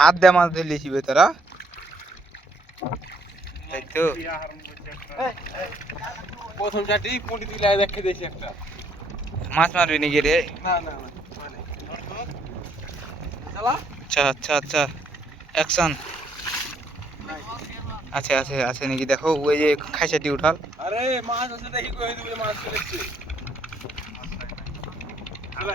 হাত দিয়ে মাছ ধরে লিখিবে তোরা? তাই তো? প্রথম চারটি পুঁটি তুলে দেখে দিয়েছি একটা। মাছ মারবি নাকি রে? না না না আচ্ছা আচ্ছা আচ্ছা। অ্যাকশন আছে আছে আছে নাকি? দেখো ওই যে খাইছাটি উঠাল। আরে মাছ আছে দেখি কই দিবে মাছ চলেছে এবার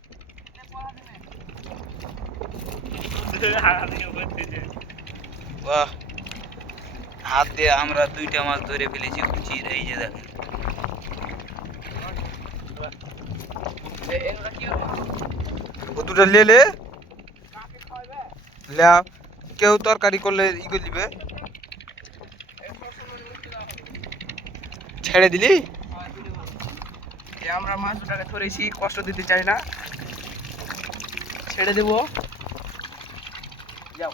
বাহ। হাত দিয়ে আমরা দুইটা মাছ ধরে ফেলেছি গুচির এই যে দেখেন। ও দুটো লেলে লেয়া কেউ তরকারি করলে ই করে দিবে। ছেড়ে দিলি? আমরা মাছ দুটাকে ধরেছি, কষ্ট দিতে চাই না। ছেড়ে দেবো। যাও।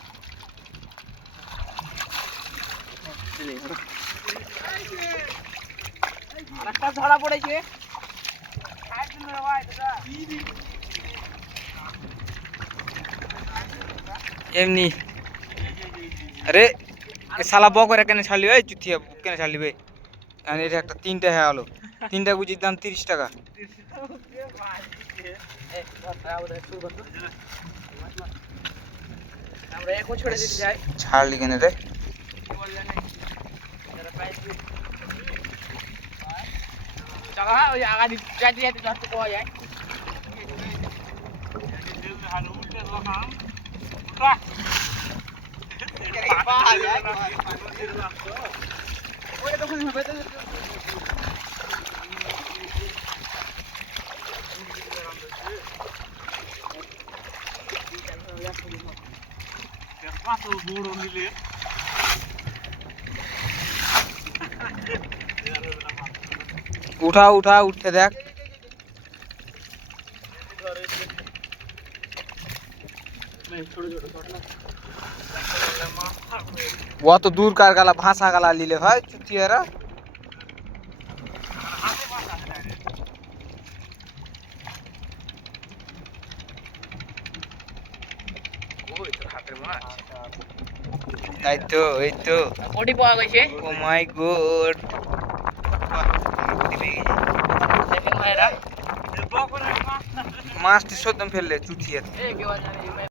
একটা ধরা পড়েছে। এমনি। আরে শালা বকরে কেন ছাড়লি? ওই চুথিয়া কেন ছাড়লি বে? আর এটা একটা তিনটা হ্যাঁ হলো তিনটা গুজির দাম তিরিশ টাকা। আমরা একও ছেড়ে দিতে যাই। ছাড়লি কেন রে চালা ওই আগা দিতে যাইতে যাইতে ধরতে পাওয়া যায় उठा उठा, उठते देख। वो तो दूर कर गला भाषा गला लीले भाई है चुतियरा তাই তো এই তো কোটি পাওয়া গেছে। ও মাই গড দেখেন ভাইরা মাছটি সদ্যম ফেললে চুটিয়ে